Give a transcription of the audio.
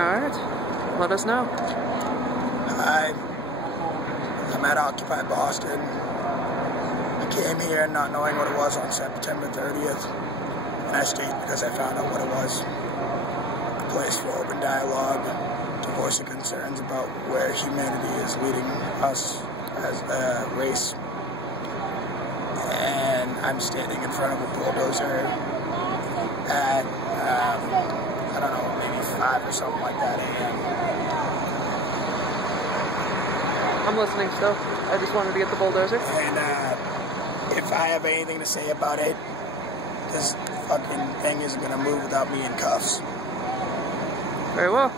Alright. Let us know. I'm at Occupy Boston. I came here not knowing what it was on September 30th, and I stayed because I found out what it was. A place for open dialogue, to voice your concerns about where humanity is leading us as a race. And I'm standing in front of a bulldozer at, I don't know, maybe 5 or something like that a.m. I'm listening still. I just wanted to get the bulldozer. And if I have anything to say about it, this fucking thing isn't gonna move without me in cuffs. Very well.